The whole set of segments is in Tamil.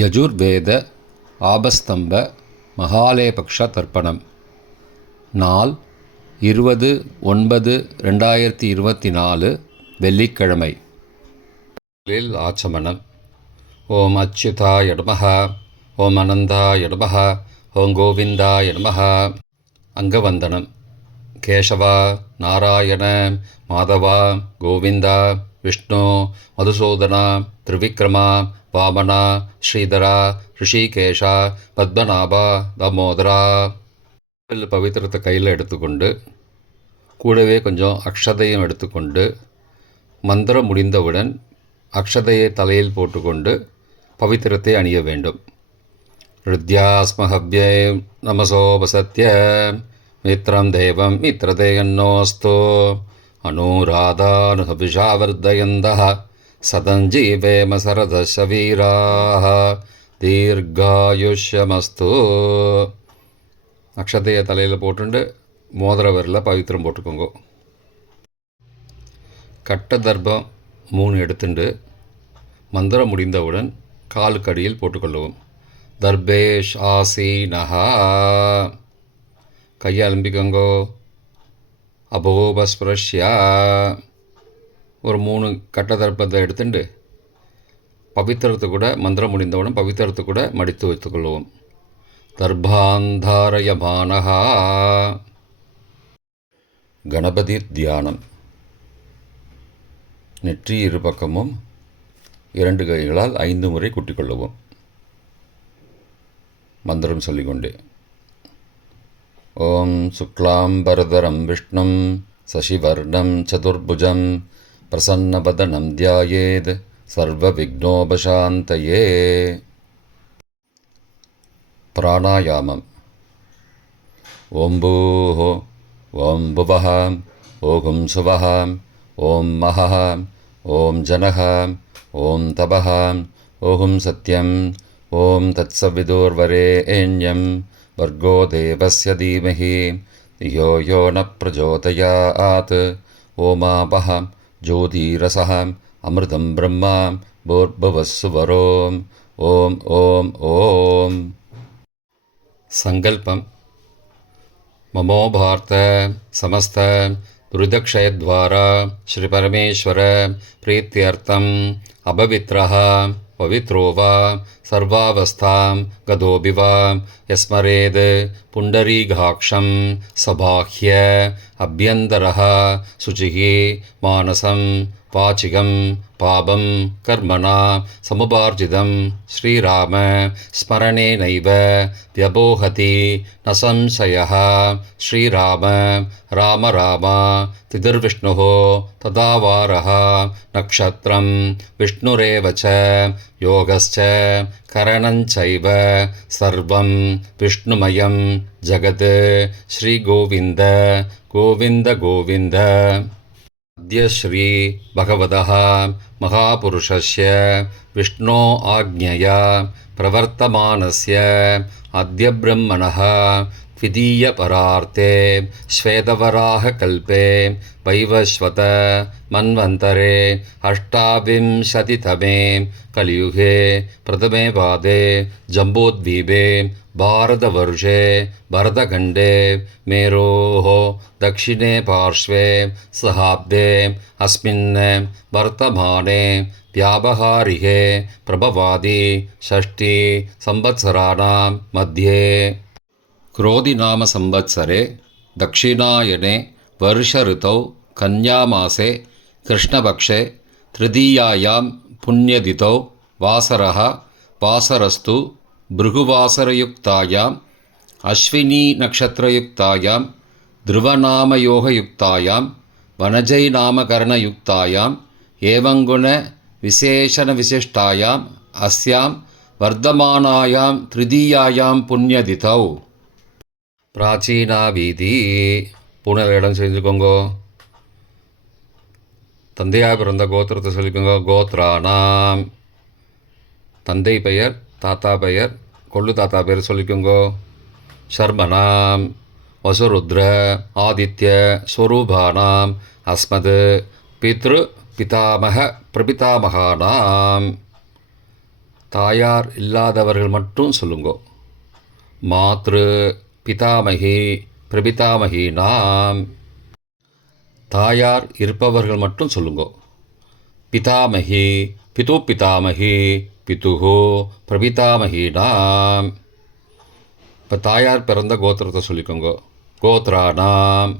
யஜுர்வேத ஆபஸ்தம்ப மகாலயபக்ஷ தர்ப்பணம். நாள் 20/9/2024 வெள்ளிக்கிழமை. ஆச்சமனம். ஓம் அச்சுதாய நமஹ, ஓம் அனந்தாய நமஹ, ஓம் கோவிந்தாய நமஹ. அங்கவந்தனம். கேசவா, நாராயண, மாதவா, கோவிந்தா, விஷ்ணு, மதுசூதனா, திரிவிக்ரமா, வாமனா, ஸ்ரீதரா, ரிஷிகேஷா, பத்மநாபா, தாமோதரா. பவித்திரத்தை கையில் எடுத்துக்கொண்டு கூடவே கொஞ்சம் அக்ஷதையும் எடுத்துக்கொண்டு மந்திரம் முடிந்தவுடன் அக்ஷதையை தலையில் போட்டுக்கொண்டு பவித்திரத்தை அணிய வேண்டும். ருத்யாஸ்மஹவ்யே நமசோபசத்ய மித்ரம் தேவம் மித்ரதேயன்னோஸ்தோ அனுராதானுஹபிஷாவர்தயந்தः சதஞ்சீவேம சரதசவீராः தீர்காயுஷ்யமஸ்து. அக்ஷதையை தலையில் போட்டுண்டு மோதிர விரலில் பவித்திரம் போட்டுக்கோங்க. கட்ட தர்ப்பம் 3 எடுத்துண்டு மந்திரம் முடிந்தவுடன் காலுக்கடியில் போட்டுக்கொள்ளவும். தர்பேஷ் ஆசீனஹா. கையை அலம்பிக்கோங்கோ. அபோபஸ்பிரஷ்யா. ஒரு 3 கட்ட தர்ப்பத்தை எடுத்துட்டு பவித்திரத்தை கூட மந்திரம் முடிந்தவுடன் பவித்திரத்தை கூட மடித்து வைத்துக்கொள்வோம். தர்பாந்தாரயமானஹா. கணபதி தியானம். நெற்றி இரு பக்கமும் 2 கைகளால் 5 முறை குட்டிக்கொள்ளவும். மந்திரம் சொல்லிக்கொண்டே. ஓம் சுக்லாம்பரதரம் விஷ்ணும் சசிவர்ணம் சதுர்புஜம் பிரசன்னவதனம் தியாயேத் சர்வ விக்னோபசாந்தயே. பிராணாயாமம். ஓம் பூஹ, ஓம் புவஹ, ஓம் சுவஹ, ஓம் மஹஹ, ஓம் ஜனஹ, ஓம் தபஹ, ஓம் சத்யம், ஓம் தத்சவிதுர்வரேண்யம் வர்கோ தேவஸ்ய தீமஹி தியோ யோ ந பிரச்சோதயாத். ஓமாபஹ ஜோதிரசஹ அமிர்தம் பிரம்மா பூர்புவஸ்ஸுவரோம். ஓம் ஓம் ஓம். சங்கல்பம். மமோபார்த்த சமஸ்த துரிதக்ஷயத்வாரா ஸ்ரீ பரமேஸ்வர பிரீத்தியர்த்தம் அபவித்ரஹ பவித்ரோ வா சர்வாவஸ்தாம் கதோபி வா யஸ்மரேத் புண்டரீகாக்ஷம் சபாஹ்ய அப்யந்தரஹ சுச்சிः மானசம் வாச்சிகம் பாபம் கர்மணா சமுபார்ஜிதம் ஸ்ரீராம ஸ்மரணேனைவ வ்யபோஹதி ந சம்சயः. ஸ்ரீராம ராம ராம திதிர்விஷ்ணுः ததாவாரः நக்ஷத்ரம் விஷ்ணுரேவ ச யோகஸ்ச கரணஞ்சைவ சர்வம் விஷ்ணுமயம் ஜகத். ஸ்ரீ கோவிந்த கோவிந்த கோவிந்த. அத்ய ஸ்ரீ பகவதः மகாபுருஷஸ்ய விஷ்ணோ ஆக்ஞயா பிரவர்த்தமானஸ்ய அத்ய பிரம்மணः த்விதீய பரார்த்தே ஸ்வேதவராக கல்பே வைவஸ்வத மன்வந்தரே அஷ்டாவிம்சதிதமே கலியுகே பிரதமே பாதே ஜம்போத்வீபே பாரதவர்ஷே பரதகண்டே மேரோः தக்ஷிணே பார்ஷ்வே சஹாப்தே அஸ்மின் வர்த்தமானே வியாபகாரிகே பிரபவாதி ஷஷ்டி சம்பத்சராணாம் மத்தியே. क्रोधि नाम संवत्सरे दक्षिणायने वर्ष ऋतौ कन्यामासे कृष्णपक्षे तृतीयायां पुण्यतिथौ वासरः वासरस्तु भृगुवासरयुक्तायाम् अश्विनी नक्षत्रयुक्तायां ध्रुवनामयोगयुक्तायां वनजैनामकरणयुक्तायां एवंगुण विशेषणविशिष्टायाम् अस्यां वर्धमानायां तृतीयायां पुण्यतिथौ. பிராச்சீனா வீதி. பூனல் இடம் செஞ்சுக்கோங்கோ. தந்தையாக பிறந்த கோத்திரத்தை சொல்லிக்கோங்க. கோத்ரானாம். தந்தை பெயர், தாத்தா பெயர், கொள்ளு தாத்தா பெயர் சொல்லிக்கோங்கோ. ஷர்மனாம் வசுருத்ர ஆதித்ய ஸ்வரூபானாம் அஸ்மத் பித்ரு பிதாமக பிரபிதாமகானாம். தாயார் இல்லாதவர்கள் மட்டும் சொல்லுங்கோ. மாத்ரு பிதாமகி பிரபிதாமகி நாம். தாயார் இருப்பவர்கள் மட்டும் சொல்லுங்கோ. பிதாமகி பிது பிதாமகி பிதுஹோ பிரபிதாமகி நாம். இப்போ தாயார் பிறந்த கோத்திரத்தை சொல்லிக்கோங்க. கோத்ரானாம்.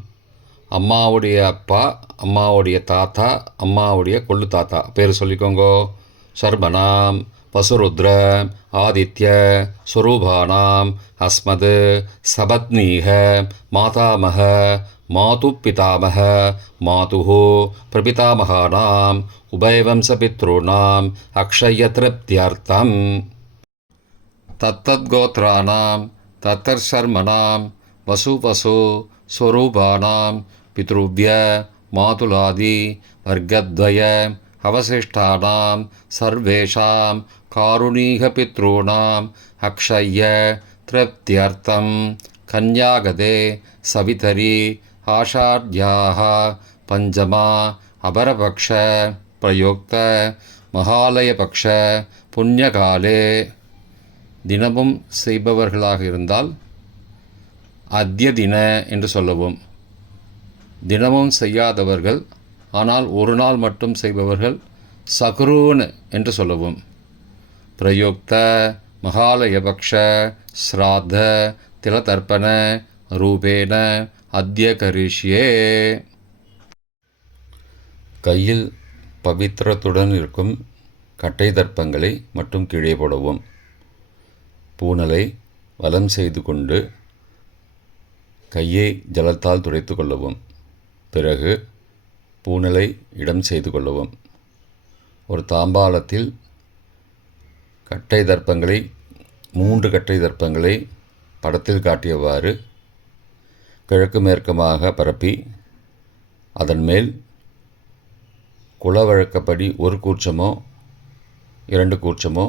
அம்மாவுடைய அப்பா, அம்மாவுடைய தாத்தா, அம்மாவுடைய கொள்ளு தாத்தா பேர் சொல்லிக்கோங்க. சர்மனாம் வசுருத்ர ஆதித்ய ஸ்வரூபானாம் அஸ்மது சபத்னீக மாதாமக மாது பிதாமக மாதுஹோ பிரபிதாமகானாம் உபயவம்சபித்ருணாம் அக்ஷயத்ருப்தியர்த்தம். தத்தத்கோத்ரானாம் தத்தர்ஷர்மனாம் வசு ஸ்வரூபானாம் பித்ருவ்ய மாதுலாதி வர்க்கத்வய அவசிஷ்டானாம் சர்வேஷாம் காருணீகபித்ருணாம் அக்ஷய திருப்தியர்த்தம் கன்யாகதே சவிதரி ஆஷாட்யாः பஞ்சமா அபரபக்ஷ பிரயுக்த மகாலயபக்ஷ புண்ணியகாலே. தினமும் செய்பவர்களாக இருந்தால் அத்ய தின என்று சொல்லவும். தினமும் செய்யாதவர்கள் ஆனால் ஒரு நாள் மட்டும் செய்பவர்கள் சகுரூன் என்று சொல்லவும். பிரயுக்த மகாலயபக்ஷ ஸ்ராத்த திலதர்ப்பண ரூபேன அத்ய கரிஷ்யே. கையில் பவித்திரத்துடன் இருக்கும் கட்டை தர்ப்பங்களை மட்டும் கீழே போடவும். பூனலை வலம் செய்து கொண்டு கையை ஜலத்தால் துடைத்து கொள்ளவும். பிறகு பூனலை இடம் செய்து கொள்ளவும். ஒரு தாம்பாளத்தில் கட்டை தர்ப்பங்களை 3 கட்டை தர்ப்பங்களை படத்தில் காட்டியவாறு கிழக்கு மேற்குமாக பரப்பி அதன் மேல் குலவழக்கப்படி 1 கூர்ச்சமோ 2 கூர்ச்சமோ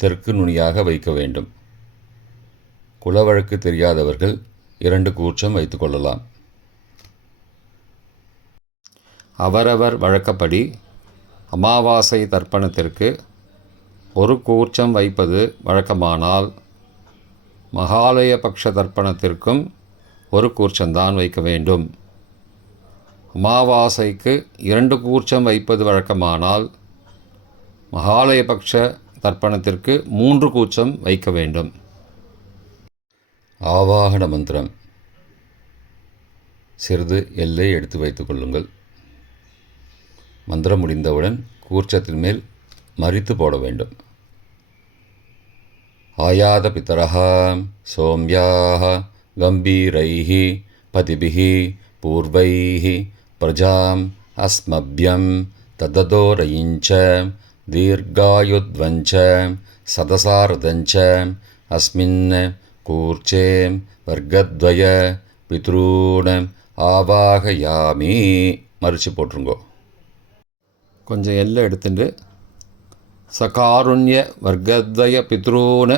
தெற்கு நுனியாக வைக்க வேண்டும். குலவழக்கு தெரியாதவர்கள் 2 கூர்ச்சம் வைத்து கொள்ளலாம். அவரவர் வழக்கப்படி அமாவாசை தர்ப்பணத்திற்கு 1 கூர்ச்சம் வைப்பது வழக்கமானால் மகாலயபக்ஷ தர்ப்பணத்திற்கும் 1 கூர்ச்சம்தான் வைக்க வேண்டும். அமாவாசைக்கு 2 கூர்ச்சம் வைப்பது வழக்கமானால் மகாலயபக்ஷ தர்ப்பணத்திற்கு 3 கூர்ச்சம் வைக்க வேண்டும். ஆவாகன மந்திரம். சிறிது எல்லை எடுத்து வைத்துக் கொள்ளுங்கள். மந்திரம் முடிந்தவுடன் கூர்ச்சத்தின் மேல் மரித்து போட வேண்டும். ஆயாத பிதரஹ சோம்யாஹ கம்பீரைஹி பதிபிஹி பூர்வைஹி பிரஜாம் அஸ்மப்யம் தததோரயிஞ்ச தீர்காயுத்வஞ்ச சதசாரதஞ்ச அஸ்மின் கூர்ச்சே வர்க்கத்வய பித்ரூண ஆவாகயாமி. மறித்து போட்டுருங்கோ. கொஞ்சம் எல்லை எடுத்துட்டு சகாருண்ய வர்க்கத்வய பித்ரூண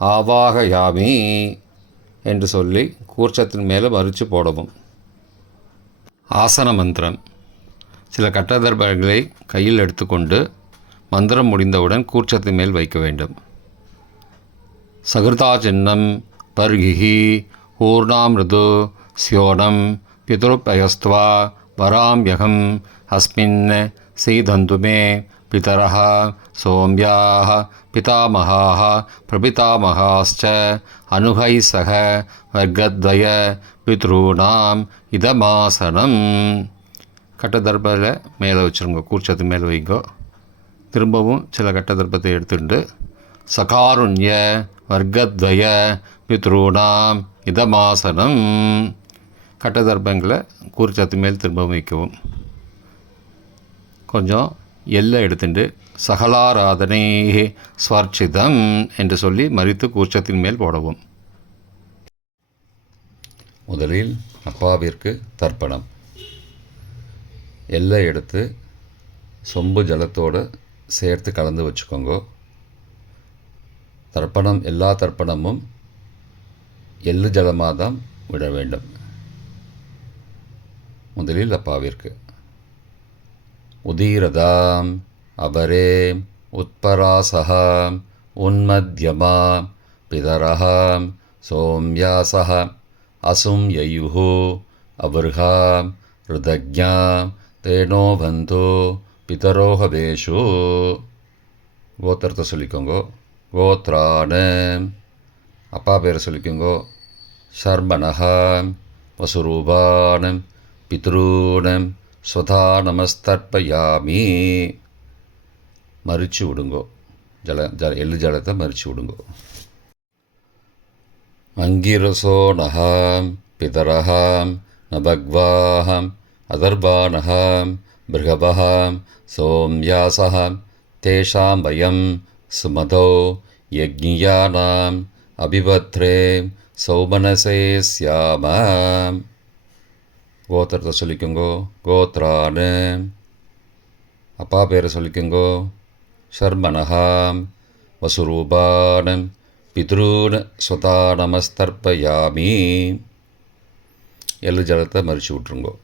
ஆவாகயாமி என்று சொல்லி கூர்ச்சத்தின் மேலே மறித்து போடவும். ஆசன மந்திரம். சில கட்டதர்பங்களை கையில் எடுத்துக்கொண்டு மந்திரம் முடிந்தவுடன் கூர்ச்சத்தின் மேல் வைக்க வேண்டும். சகிருதா சின்னம் பர்கிஹி ஊர்ணாமிருது ஸ்யோனம் பிதுருப்பயஸ்த்வா வராம்யகம் அஸ்மின் சீதந்து மே பிதரஹ சோம்யாஹ பிதாமகாஹ பிரபிதாமகாஸ்ச அனுகை சக வர்க்கத்வய பித்ருணாம் இதமாசனம். கட்டதர்பத்தில் மேலே வச்சுருங்க. கூர்ச்சத்து மேலே வைங்கோ. திரும்பவும் சில கட்டதர்பத்தை எடுத்துட்டு சகாருண்ய வர்க்கத்வய பித்ருணாம் இதமாசனம். கட்டதர்பங்களை கூர்ச்சத்து மேல் திரும்பவும் வைக்கவும். கொஞ்சம் எல்லை எடுத்துட்டு சகலாராதனை ஸ்வர்ச்சிதம் என்று சொல்லி மறித்து கூர்ச்சத்தின் மேல் போடவும். முதலில் அப்பாவிற்கு தர்ப்பணம். எல்லை எடுத்து சொம்பு ஜலத்தோடு சேர்த்து கலந்து வச்சுக்கோங்க. தர்ப்பணம் எல்லா தர்ப்பணமும் எள்ளு ஜலமாக தான் விட வேண்டும். முதலில் அப்பாவிற்கு உதீரதாம் அபரே உத்பராசஹ उन्मध्यमा पितरः सोम्यासः असुं ययुः अवृहा ऋतज्ञा तेनो बन्धो पितरो हवेषु. கோத்திரத்தை சொல்லிக்கோங்கோ. கோத்ரான அப்பா பேரை சொல்லிக்கோங்கோ. ஷர்மணஹாம் வசுரூபானம் பித்ரூனம் ஸ்வதா நமஸ்தர்ப்பயாமி. மறிச்சு விடுங்கோ. எள்ளு ஜலத்தை மறிச்சு விடுங்கோ. அங்கிரசோ நகாம் பிதரஹாம் நபக்வாஹாம் அதர்பானஹாம் பிருகபஹாம் சோம்யாசஹாம் தேஷாம் வயம் சுமதோ யக்ஞியானாம் அபிபத்ரே சௌமனசே ஸ்யாமாம். கோத்திரத்தை சொல்லிக்கோங்கோ. கோத்ரானு அப்பா பேரை சொல்லிக்கோங்கோ. ஷர்மணஹாம் வசுரூபானம் பித்ரூன் ஸ்வதா நமஸ்தர்ப்பயாமி. எள்ளு ஜலத்தை மறிச்சு விட்ருங்கோ.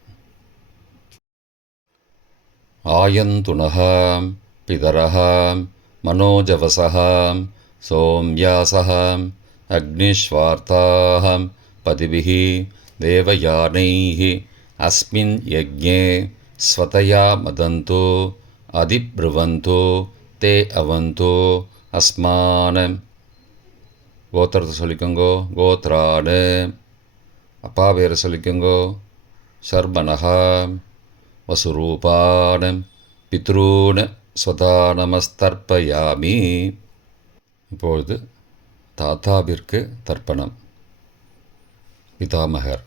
ஆயந்துனஹாம் பிதரஹாம் மனோஜவசஹாம் சோம்யாசஹாம் அக்னிஷ்வார்த்தாஹாம் பதிபிஹி தேவயானைஹி அஸ்மின் யஜ்ஞே ஸ்வதயா மதந்தோ அதிப்ருவந்தோ தே அவந்தோ அஸ்மானம். கோத்திரத்தை சொல்லிக்கோங்கோ. கோத்ரானு அப்பா பேரை சொல்லிக்கோங்கோ. ஷர்மணஹாம் வசுரூபானம் பித்ரூன் ஸ்வதா நமஸ்தர்ப்பயாமி. இப்பொழுது தாத்தாவிற்கு தர்ப்பணம். பிதாமகர்.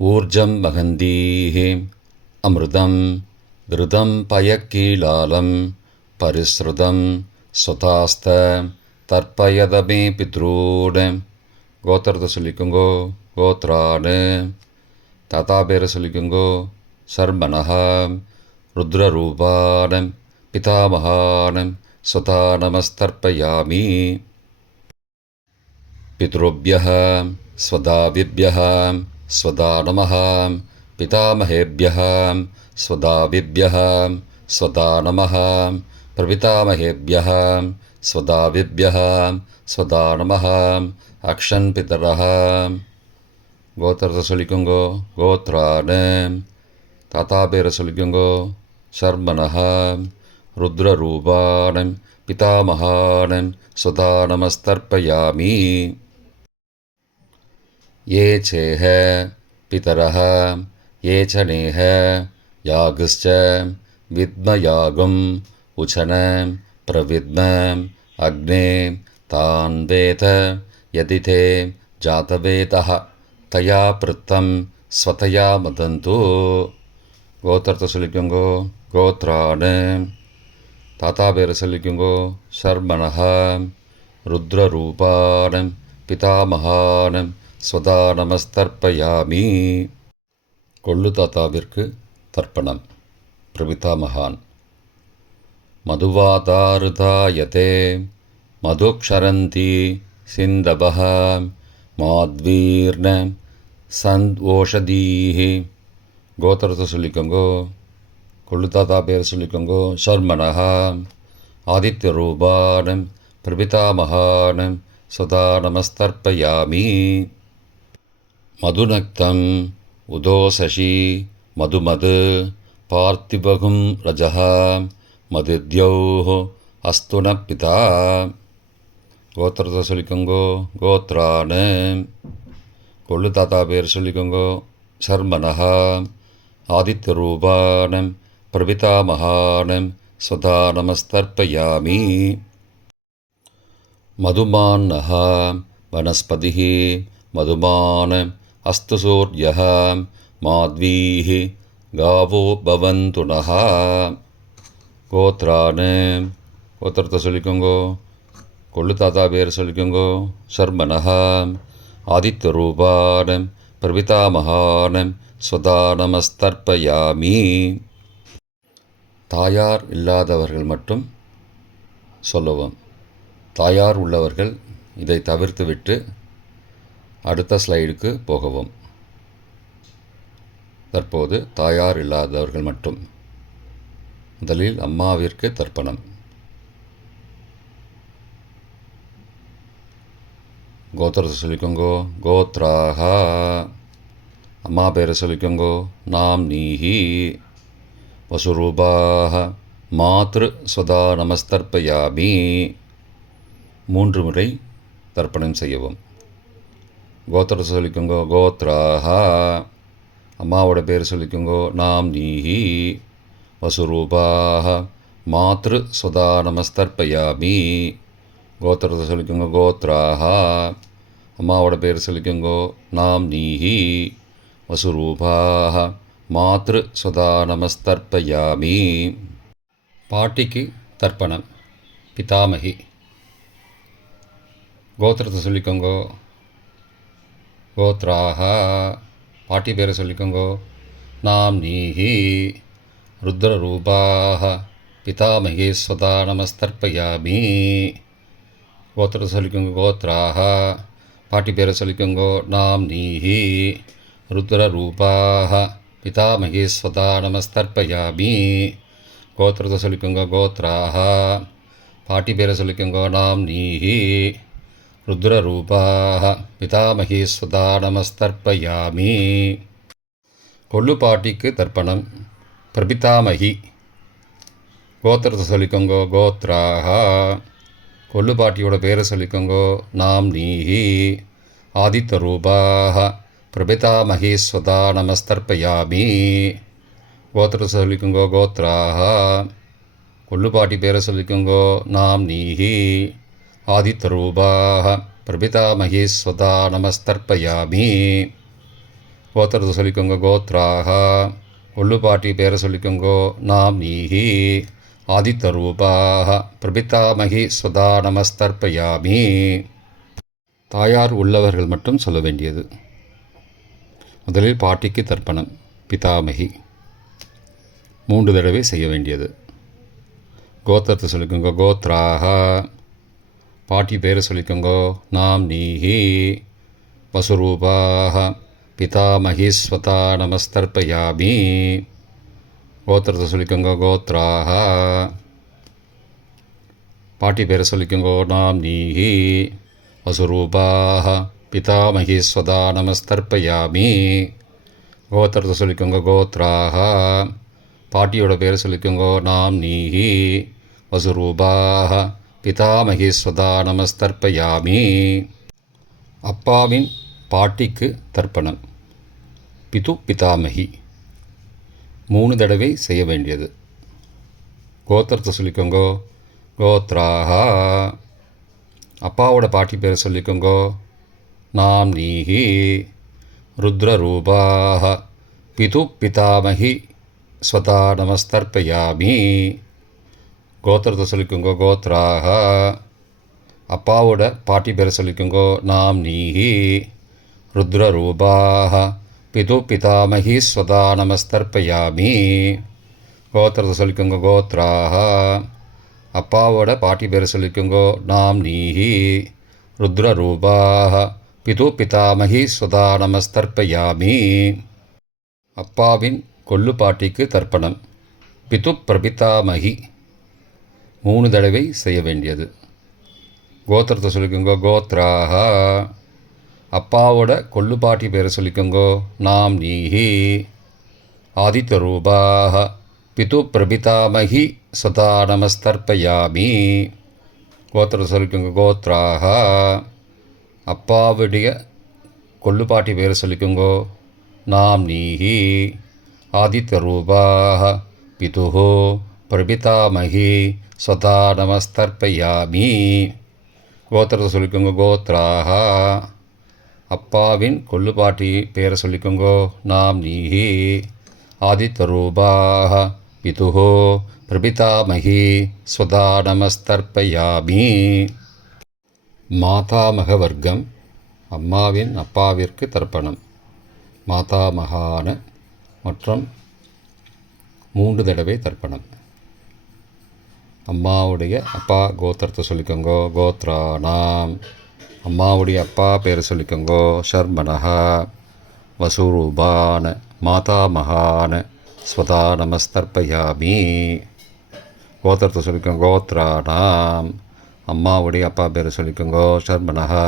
ஊர்ஜம் மகந்தீஹி அமிர்தம் கிருதம் பயக்கீலாலம் பரிஸ்ருதம் ஸ்வதாஸ்த தர்ப்பயதமே பித்ரூன். கோத்திரத்தை சொல்லிக்கோங்கோ. கோத்ரானு தாத்தா பேரை சொல்லிக்கோங்கோ. ஷர்மணஹாம் ருத்ரரூபானம் பிதாமகானம் ஸ்வதா நமஸ்தர்ப்பயாமி. பித்ருभ्यः स्वदाविभ्यः स्वदा नमः पितामहेभ्यः स्वदाविभ्यः स्वदा नमः प्रपितामहेभ्यः स्वदाविभ्यः स्वदा नमः अक्षन् पितरः. கோத்திரத்தை சொல்லிக்கோங்கோ. கோத்ரானு தாத்தா பேரை சொல்லிக்கோங்கோ. ஷர்மணஹாம் ருத்ரரூபானம் பிதாமகானம் ஸ்வதா நமஸ்தர்ப்பயாமி. ये चेह पितरः ये च नेह यागश्च विद्मयागम् उचन प्रविद्म अग्ने तान् वेद यदि ते जातवेदः तया पृत्तं स्वतया मदन्तु. கோத்திரத்தை சொல்லிக்கோங்கோ. கோத்ரானு தாத்தா பேரை சொல்லிக்கோங்கோ. ஷர்மணஹாம் ருத்ரரூபானம் பிதாமகானம் ஸ்வதா நமஸ்தர்ப்பயாமி. கொள்ளு தாத்தாவிற்கு தர்ப்பணம். பிரபிதாமகான். மதுவாதாருதாயதே மதுக்ஷரந்தி சிந்தபஹ மாத்வீர்ண சந்த்வோஷதீஹி. கோத்திரத்தை சொல்லிக்கோங்கோ. கொள்ளு தாத்தா பேர் சொல்லிக்கோங்கோ. ஷர்மணஹாம் ஆதித்யரூபானம் பிரபிதாமகானம் ஸ்வதா நமஸ்தர்ப்பயாமி. மதுநக்தம் உதோசசி மதுமது பார்த்திபகும் ரஜः மதித்யௌः அஸ்துன பிதா. கோத்திரத்தை சொல்லிக்கோங்கோ. கோத்ரானு கொள்ளு தாத்தா பேர் சொல்லிக்கோங்கோ. ஷர்மணஹாம் ஆதித்யரூபானம் பிரபிதாமகானம் ஸ்வதா நமஸ்தர்ப்பயாமி. மதுமான்னः वनस्पतिः मधुमान् अस्तु सूर्यः माध्वीः गावो भवन्तु नः. கோத்ரானு கோத்திரத்தை சொல்லிக்கோங்கோ. கொள்ளு தாத்தா பேர் சொல்லிக்கோங்கோ. ஷர்மணஹாம் ஆதித்யரூபானம் பிரபிதாமகானம் ஸ்வதா நமஸ்தர்ப்பயாமி. தாயார் இல்லாதவர்கள் மட்டும் சொல்லவும். தாயார் உள்ளவர்கள் இதை தவிர்த்துவிட்டு அடுத்த ஸ்லைடுக்கு போகவும். தற்போது தாயார் இல்லாதவர்கள் மட்டும். முதலில் அம்மாவிற்கு தர்ப்பணம். கோத்திரத்தை சொல்லிக்கோங்கோ. கோத்ராக. அம்மா பேரை சொல்லிக்கோங்கோ. நாம் நீஹி. வசுரூபாக. மாத்ரு சுதா நமஸ்தர்ப்பயாமி. 3 முறை தர்ப்பணம் செய்யவும். கோத்திரத்தை சொல்லிக்கோங்கோ. கோத்ராக. அம்மாவோட பேர் சொல்லிக்கோங்கோ. நாம் நீஹி. வசுரூபாக. மாத்ரு சுதா நமஸ்தர்ப்பயாமி. கோத்திரத்தை சொல்லிக்கோங்க. கோத்ராக. அம்மாவோட பேர் சொல்லிக்கோங்கோ. நாம் நீஹி. வசுரூபாக. மாத்ரு சுதா நமஸ்தர்ப்பயாமி. பாட்டிக்கு தர்ப்பணம். பிதாமகி. கோத்திரத்தை சொல்லிக்கோங்கோ. கோத்ராக. பாட்டி பேரை சொல்லிக்கோங்கோ. நாம் நீஹி. ருத்ரரூபாக. பிதாமகி ஸ்வதா நமஸ்தர்ப்பயாமி. கோத்திரத்தை சொல்லிக்கோங்க. கோத்ராக. பாட்டி பேரை சொல்லிக்கோங்கோ. நாம் நீஹி. ருத்ரரூபாக. பிதாமகி ஸ்வதா நமஸ்தர்ப்பயாமி. கோத்திரத்தை சொல்லிக்கோங்க. கோத்ராக. பாட்டி பேரை சொல்லிக்கோங்கோ. நாம் நீஹி. ருத்ரரூபாக. பிதாமகி ஸ்வதா நமஸ்தர்ப்பயாமி. கொள்ளு பாட்டிக்கு தர்ப்பணம். பிரபிதாமகி. கோத்திரத்தை சொல்லிக்கோங்கோ. கோத்ராக. கொள்ளு பாட்டியோட பேரை சொல்லிக்கோங்கோ. நாம் நீஹி. ஆதித்யரூபாக. பிரபிதாமகி ஸ்வதா நமஸ்தர்ப்பயாமி. கோத்திரத்தை சொல்லிக்கோங்கோ. கோத்ராக. கொள்ளு பாட்டி பேரை சொல்லிக்கோங்கோ. நாம் நீஹி. ஆதித்யரூபாக. பிரபிதாமகி ஸ்வதா நமஸ்தர்ப்பயாமி. கோத்திரத்தை சொல்லிக்கோங்க. கோத்ராக. கொள்ளு பாட்டி பேரை சொல்லிக்கோங்கோ. நாம் நீஹி. ஆதித்யரூபாக. பிரபிதாமகி ஸ்வதா நமஸ்தர்ப்பயாமி. தாயார் உள்ளவர்கள் மட்டும் சொல்ல வேண்டியது. முதலில் பாட்டிக்கு தர்ப்பணம். பிதாமகி 3 தடவை செய்ய வேண்டியது. கோத்திரத்தை சொல்லிக்கோங்க. கோத்ராக. பாட்டி பேரை சொல்லிக்கோங்கோ. நாம் நீஹி. வசுரூபாக. பிதாமகி ஸ்வதா நமஸ்தர்ப்பயாமி. கோத்திரத்தை சொல்லிக்கோங்க. கோத்ராக. பாட்டி பேரை சொல்லிக்கோங்கோ. நாம் நீஹி. வசுரூபாக. பிதாமகி ஸ்வதா நமஸ்தர்ப்பயாமி. கோத்திரத்தை சொல்லிக்கோங்க. கோத்ராக. பாட்டியோட பேரை சொல்லிக்கோங்கோ. நாம் நீஹி. வசுரூபாக. பிதாமகி ஸ்வதா நமஸ்தர்ப்பயாமி. அப்பாவின் பாட்டிக்கு தர்ப்பணம். பிது பிதாமகி 3 தடவை செய்ய வேண்டியது. கோத்திரத்தை சொல்லிக்கோங்கோ. கோத்ராக. அப்பாவோட பாட்டி பேரை சொல்லிக்கோங்கோ. நாம் நீஹி. ருத்ரரூபாக. பிது பிதாமகி ஸ்வதா நமஸ்தர்ப்பயாமி. கோத்திரத்தை சொல்லிக்கோங்கோ. கோத்ராக. அப்பாவோட பாட்டி பேரை சொல்லிக்கோங்கோ. நாம் நீஹி. ருத்ரரூபாக. பிது பிதாமகி ஸ்வதா நமஸ்தர்ப்பயாமி. கோத்திரத்தை சொல்லிக்கோங்க. கோத்ராக. அப்பாவோட பாட்டி பேரை சொல்லிக்கோங்கோ. நாம் நீஹி. ருத்ரரூபாக. பிது பிதாமகி ஸ்வதா நமஸ்தர்ப்பயாமி. அப்பாவின் கொள்ளு பாட்டிக்கு தர்ப்பணம். பிது பிரபிதாமகி 3 தடவை செய்ய வேண்டியது. கோத்திரத்தை சொல்லிக்கோங்கோ. கோத்ராக. அப்பாவோட கொள்ளு பாட்டி பேரை சொல்லிக்கோங்கோ. நாம் நீஹி. ஆதித்யரூபாக. பிது பிரபிதாமகி ஸ்வதா நமஸ்தர்ப்பயாமி. கோத்திரத்தை சொல்லிக்கோங்க. கோத்ராக. அப்பாவுடைய கொள்ளு பாட்டி பேரை சொல்லிக்கோங்கோ. நாம் நீஹி. ஆதித்யரூபாக. பிது பிரபிதாமகி ஸ்வதா நமஸ்தர்ப்பயாமி. கோத்திரத்தை சொல்லிக்கோங்க. கோத்ராக. அப்பாவின் கொள்ளு பாட்டி பேரை சொல்லிக்கோங்கோ. நாம் நீஹி. ஆதித்யரூபாக. பிது பிரபிதாமகி ஸ்வதா நமஸ்தர்ப்பயாமி. மாதாமக வர்க்கம். அம்மாவின் அப்பாவிற்கு தர்ப்பணம். மாதாமகான மற்றும் 3 தடவை தர்ப்பணம். அம்மாவுடைய அப்பா கோத்திரத்தை சொல்லிக்கோங்கோ. கோத்ரானாம். அம்மாவுடைய அப்பா பேரை சொல்லிக்கோங்கோ. ஷர்மனஹா. வசுரூபான. மாதாமகான ஸ்வதா நமஸ்தர்ப்பயாமி. கோத்திரத்தை சொல்லிக்கோங்க. கோத்ரானாம். அம்மாவுடைய அப்பா பேரை சொல்லிக்கோங்கோ. ஷர்மனஹா.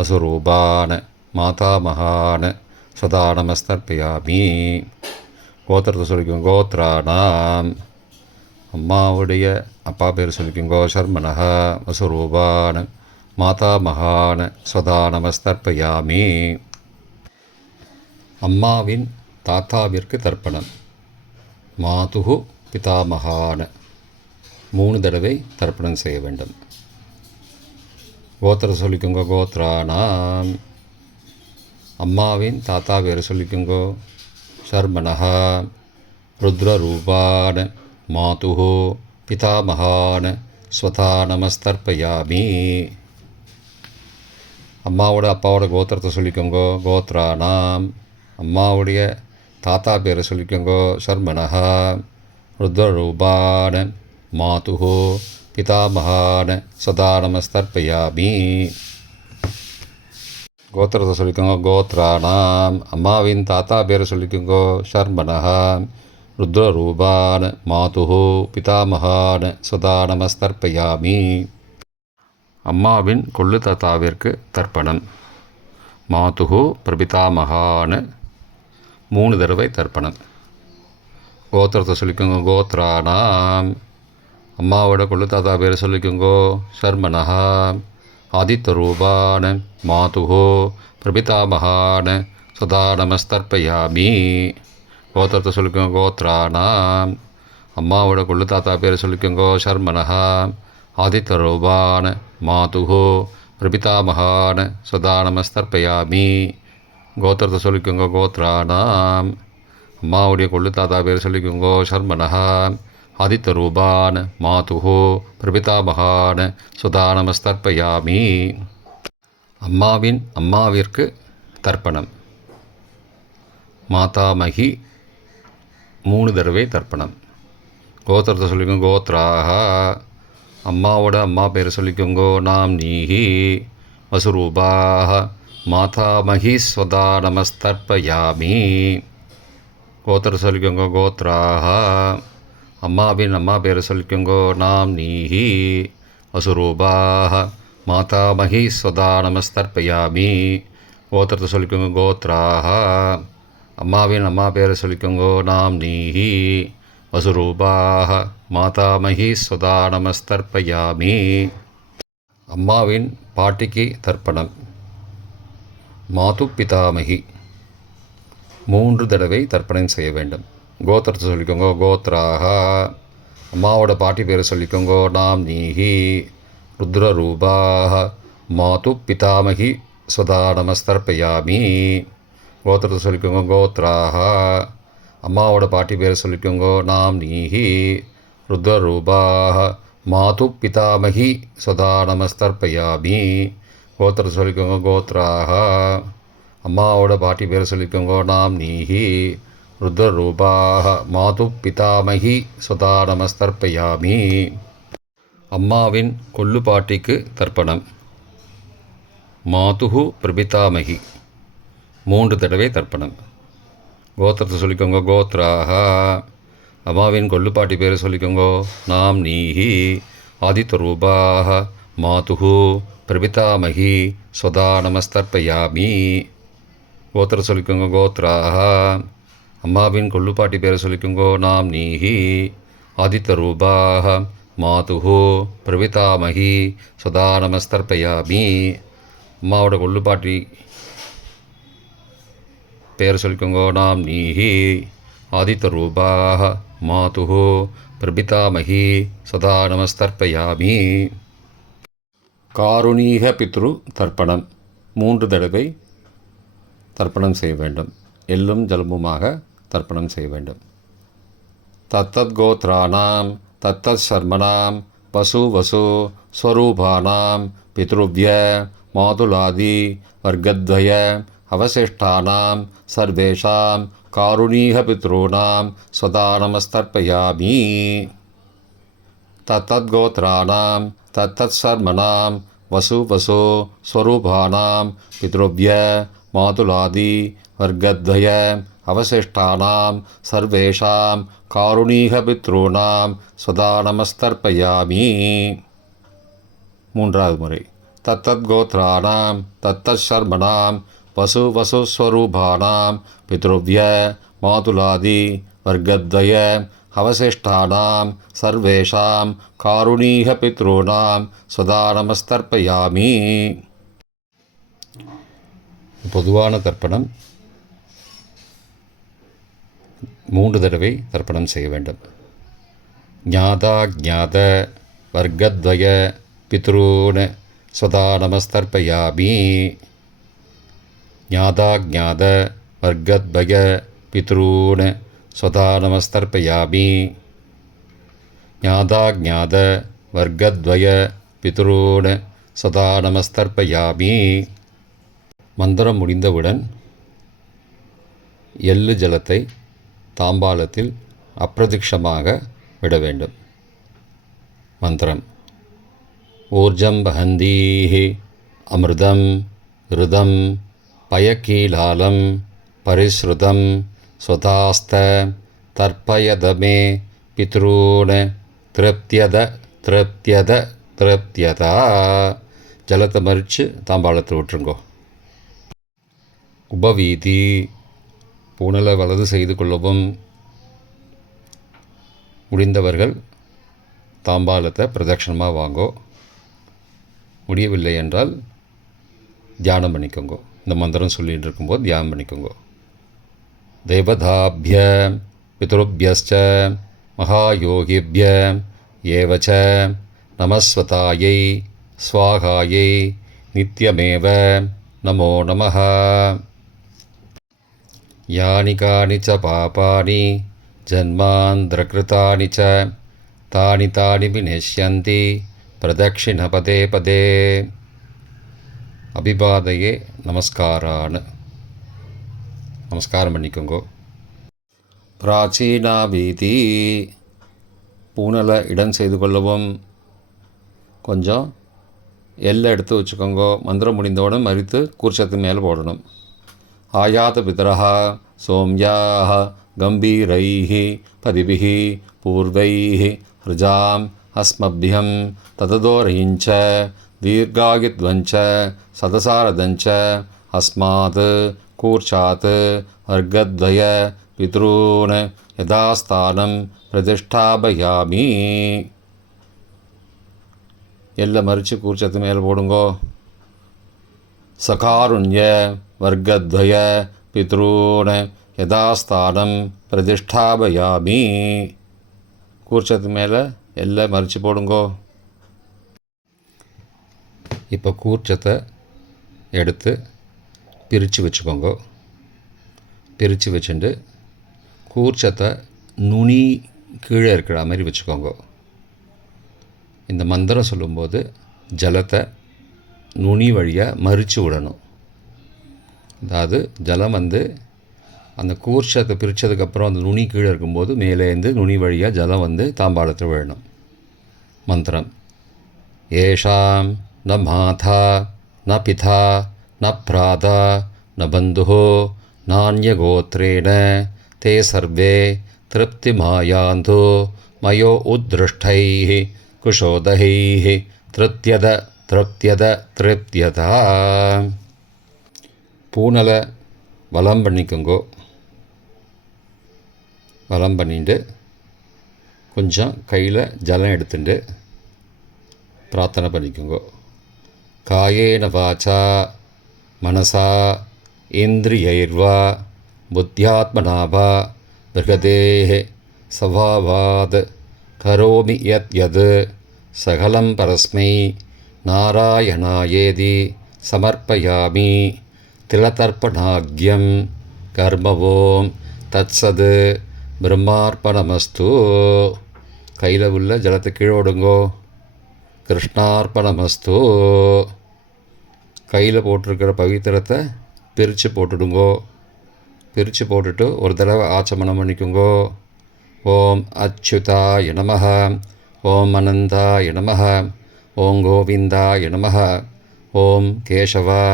அசுரூபான மாதாமகான சதா நமஸ்தர்ப்பயாமி. கோத்திரத்தை சொல்லிக்கோங்க. கோத்ரானாம், அம்மாவுடைய அப்பா பேர் சொல்லிக்கோங்க. சர்மனஹ வசுரூபான மாதாமகான சதா நமஸ்தர்ப்பயாமி. அம்மாவின் தாத்தாவிற்கு தர்ப்பணம். மாதுகு பிதாமகான 3 தடவை தர்ப்பணம் செய்ய வேண்டும். கோத்திரத்தை சொல்லிக்கோங்க. கோத்ரானாம், அம்மாவின் தாத்தா பேர் சொல்லிக்கோங்க. சர்மனஹ ருத்ரரூபான மாதுகு பிதாமகான ஸ்வதா நமஸ்தர்ப்பயாமி. அம்மாவோட அப்பாவோட கோத்திரத்தை சொல்லிக்கோங்க. கோத்ரானாம், அம்மாவுடைய தாத்தா பேரை சொல்லிக்கோங்க. சர்மனஹ ருத்ரரூபான மாதுகு பிதாமகான சதா நமஸ்தர்ப்பயாமி. கோத்திரத்தை சொல்லிக்கோங்க. கோத்ரானாம், அம்மாவின் தாத்தா பேரை சொல்லிக்கோங்க. சர்மனஹ ருத்ரரூபான மாதுகு பிதாமகான சதா நமஸ்தர்ப்பயாமி. அம்மாவின் கொள்ளு தாத்தாவிற்கு தர்ப்பணம். மாதுகு பிரபிதாமகான 3 தடவை தர்ப்பணம். கோத்திரத்தை சொல்லிக்கோங்க. கோத்ரானாம், அம்மாவோட கொள்ளு தாத்தா பேர் சொல்லிக்கோங்க. சர்மனஹ ஆதித்யரூபான மாதுகு பிரபிதாமகான சதா நமஸ்தர்ப்பயாமி. கோத்திரத்தை சொல்லிக்கோங்க. கோத்ரானாம், அம்மாவோட கொள்ளு தாத்தா பேர் சொல்லிக்கோங்க. சர்மனஹ ஆதித்யரூபான மாதுகு பிரபிதாமகான சதா நமஸ்தர்ப்பயாமி. கோத்திரத்தை சொல்லிக்கோங்க. கோத்ரானாம், அம்மாவுடைய கொள்ளு தாத்தா பேர் சொல்லிக்கோங்க. சர்மனஹ ஆதித்யரூபான மாதுகு பிரபிதாமகான சதா நமஸ்தர்ப்பயாமி. அம்மாவின் அம்மாவிற்கு தர்ப்பணம். மாதாமகி 3 தடவை தர்ப்பணம். கோத்திரத்தை சொல்லிக்கோங்க. கோத்ராஹ, அம்மாவோட அம்மா பேர் சொல்லிக்கோங்க. நாம்னீஹி வசுரூபாஹ மாதாமகி ஸ்வதா நமஸ்தர்ப்பயாமி. கோத்திரத்தை சொல்லிக்கோங்க. கோத்ராஹ, அம்மாவின் அம்மா பேர் சொல்லிக்கோங்க. நாம்னீஹி வசுரூபாஹ மாதாமகி ஸ்வதா நமஸ்தர்ப்பயாமி. கோத்திரத்தை சொல்லிக்கோங்க. கோத்ராஹ, அம்மாவின் அம்மா பேரை சொல்லிக்கோங்க. நாம்னீஹி வசுரூபாஹ மாதாமகி ஸ்வதா நமஸ்தர்ப்பயாமி. அம்மாவின் பாட்டிக்கு தர்ப்பணம். மாது பிதாமகி 3 தடவை தர்ப்பணம் செய்ய வேண்டும். கோத்திரத்தை சொல்லிக்கோங்க. கோத்ராஹ, அம்மாவோட பாட்டி பேரை சொல்லிக்கோங்க. நாம்னீஹி ருத்ரரூபாஹ மாது பிதாமகி ஸ்வதா நமஸ்தர்ப்பயாமி. கோத்திரத்தை சொல்லிக்கோங்க. கோத்ராஹ, அம்மாவோட பாட்டி பேரை சொல்லிக்கோங்க. நாம்னீஹி ருத்ரரூபாஹ மாது பிதாமகி ஸ்வதா நமஸ்தர்ப்பயாமி. கோத்திரத்தை சொல்லிக்கோங்க. கோத்ராஹ, அம்மாவோட பாட்டி பேரை சொல்லிக்கோங்க. நாம்னீஹி ருத்ரரூபாஹ மாது பிதாமகி ஸ்வதா நமஸ்தர்ப்பயாமி. அம்மாவின் கொள்ளு பாட்டிக்கு தர்ப்பணம். மாதுகு பிரபிதாமகி 3 தடவை தர்ப்பணம். கோத்திரத்தை சொல்லிக்கோங்க. கோத்ராஹ, அம்மாவின் கொள்ளுப்பாட்டி பேரை சொல்லிக்கோங்க. நாம்னீஹி ஆதித்யரூபாஹ மாதுகு பிரபிதாமகி ஸ்வதா நமஸ்தர்ப்பயாமி. கோத்திரத்தை சொல்லிக்கோங்க. கோத்ராஹ, அம்மாவின் கொள்ளுப்பாட்டி பேரை சொல்லிக்கோங்க. நாம்னீஹி ஆதித்யரூபாஹ மாதுகு பிரபிதாமகி ஸ்வதா நமஸ்தர்ப்பயாமி. அம்மாவோட கொள்ளுப்பாட்டி பேர் சொல்லிக்கோங்க. நாம்னீஹி ஆதித்யரூபாஹ மாதுகு பிரபிதாமகி சதா நமஸ்தர்ப்பயாமி. காருணீக பித்ரு தர்ப்பணம். 3 தடவை தர்ப்பணம் செய்ய வேண்டும். எள்ளும் ஜலமுமாக தர்ப்பணம் செய்ய வேண்டும். தத்தத் கோத்ரானாம் தத்தத் சர்மனாம் வசு வசு ஸ்வரூபானாம் பித்ருவ்ய மாதுலாதி வர்க்கத்வய அவசிஷ்டானாம் சர்வேஷாம் காருணீக பித்ருணாம் சதா நமஸ்தர்ப்பயாமி. தத்தத் கோத்ரானாம் தத்தத் சர்மனாம் வசு வசு ஸ்வரூபானாம் பித்ருவ்ய மாதுலாதி வர்க்கத்வய அவசிஷ்டானாம் சர்வேஷாம் காருணீக பித்ருணாம் சதா நமஸ்தர்ப்பயாமி. 3வது முறை. तत्तद्गोत्राणां तत्तत्शर्मणां वसुस्वरूपाणां पितृव्य मातुलादि वर्गद्वय अवशिष्टानां सर्वेषां कारुणीयपितॄणां सदा நமஸ்தர்ப்பயாமி. பொதுவான தர்ப்பணம் 3 தடவை தர்ப்பணம் செய்ய வேண்டும். ஞாதா ஞாத வர்க்கத்வய பித்ரூன் ஸ்வதா நமஸ்தர்ப்பயாமி. ஞாதா ஞாத வர்க்கத்வய பித்ரூன் ஸ்வதா நமஸ்தர்ப்பயாமி. ஞாதா ஞாத வர்க்கத்வய பித்ரூன் சதா நமஸ்தர்ப்பயாமி. மந்திரம் முடிந்தவுடன் எள்ளு ஜலத்தை தாம்பாளத்தில் அப்பிரதிக்ஷமாக விட வேண்டும். மந்திரம்: ஊர்ஜம் வஹந்தீஹி அமிர்தம் ருதம் பயக்கீலாலம் பரிஸ்ருதம் ஸ்வதாஸ்த தர்ப்பயதமே பித்ரூன் திருப்தியத திருப்தியத திருப்தியதா. ஜலத்தை மறித்து தாம்பாளத்தை விட்டுருங்கோ. உபவீதி: பூணலை வலது செய்து கொள்ளவும். முடிந்தவர்கள் தாம்பாளத்தை பிரதட்சணமாக வாங்கோ. முடியவில்லை என்றால் தியானம் பண்ணிக்கோங்க. இந்த மந்திரம் சொல்லிகிட்டு இருக்கும்போது தியானம் பண்ணிக்கோங்க. தேவதாபிய பித்ருபியஸ்ச மகாயோகிபிய ஏவச்ச நமஸ்வதாயை ஸ்வாகாயை நித்யமேவ நமோ நமः. யானி கானி ச பாபானி ஜன்மாந்திரகிருதானி ச தானி தானி விநஷ்யந்தி பிரதக்ஷிண பதே பதே. அபிபாதையே நமஸ்காரான்னு நமஸ்காரம் பண்ணிக்கோங்கோ. பிராச்சீனா வீதி: பூணலை இடம் செய்து கொள்ளவும். கொஞ்சம் எல்லை எடுத்து வச்சுக்கோங்க. மந்திரம் முடிந்தவுடன் மறித்து கூர்ச்சத்து மேலே போடணும். ஆயாத பிதரஹா சோம்யாஹ கம்பீரைஹி பதிபிஹி பூர்வைஹி ஹிருஜாம் அஸ்மபியம் தததோரயிஞ்ச தீர்காகித்வஞ்ச சதசாரதஞ்ச அஸ்மாத் கூர்ச்சாத் வர்க்கத்வய பித்ரூன் யதாஸ்தானம் பிரதிஷ்டாபயாமி. எல்லை மறித்து கூர்ச்சத்து மேலே போடுங்கோ. சகாருண்ய வர்க்கத்வய பித்ரூன் யதாஸ்தானம் பிரதிஷ்டாபயாமி. கூர்ச்சத்து மேலே எல்லை மறித்து போடுங்கோ. இப்போ கூர்ச்சத்தை எடுத்து பிரித்து வச்சுக்கோங்க. பிரித்து வச்சுட்டு கூர்ச்சத்தை நுனி கீழே இருக்கிற மாதிரி வச்சுக்கோங்க. இந்த மந்திரம் சொல்லும்போது ஜலத்தை நுனி வழியாக மறித்து விடணும். அதாவது ஜலம் அந்த கூர்ச்சத்தை பிரித்ததுக்கப்புறம் அந்த நுனி கீழே இருக்கும்போது மேலேருந்து நுனி வழியாக ஜலம் தாம்பாளத்தில் விழணும். மந்திரம்: ஏஷாம் ந மாதா ந பிதா ந பிராதா ந பந்துஹோ நான்யகோத்ரேண தே சர்வே திருப்திமாயாந்தோ மயோ உத்ருஷ்டைः குஷோதகைः திருப்தியத திருப்தியத திருப்தியதா. பூணலை வலம் பண்ணிக்கோங்கோ. வலம் பண்ணிட்டு கொஞ்சம் கையில் ஜலம் எடுத்துட்டு பிரார்த்தனை பண்ணிக்கோங்கோ. காயேன வாச்சா மனசா இந்திரியைர்வா புத்தியாத்மனாவா பிருகதேஹ சவாவாத் கரோமி யத் யத் சகலம் பரஸ்மை நாராயணாயேதி சமர்ப்பயாமி. திலதர்ப்பணாக்யம் கர்மவோம் தத்சது பிரம்மார்ப்பணமஸ்து. கையில் உள்ள ஜலத்தை கீழோடுங்கோ. கிருஷ்ணார்ப்பணமஸ்து. கையில் போட்டிருக்கிற பவித்திரத்தை பிரித்து போட்டுடுங்கோ. பிரித்து போட்டுட்டு ஒரு தடவை ஆச்சமனம் பண்ணிக்கோங்கோ. ஓம் அச்சுதாய நமஹ, ஓம் அனந்தாய நமஹ, ஓம் கோவிந்தாய நமஹ, ஓம் கேசவா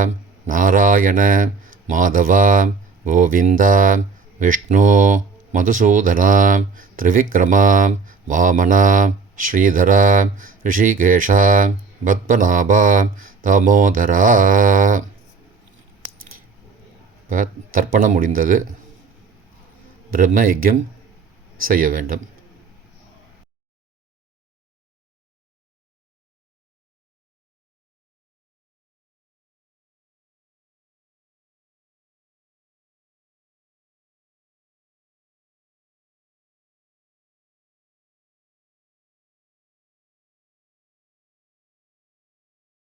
நாராயண மாதவா கோவிந்தா விஷ்ணு மதுசூதனா திரிவிக்ரமா வாமனா ஸ்ரீதரா ரிஷிகேஷா பத்மநாபா தாமோதரா. இப்போ தர்ப்பணம் முடிந்தது, பிரம்ம யஜ்யம் செய்ய வேண்டும்.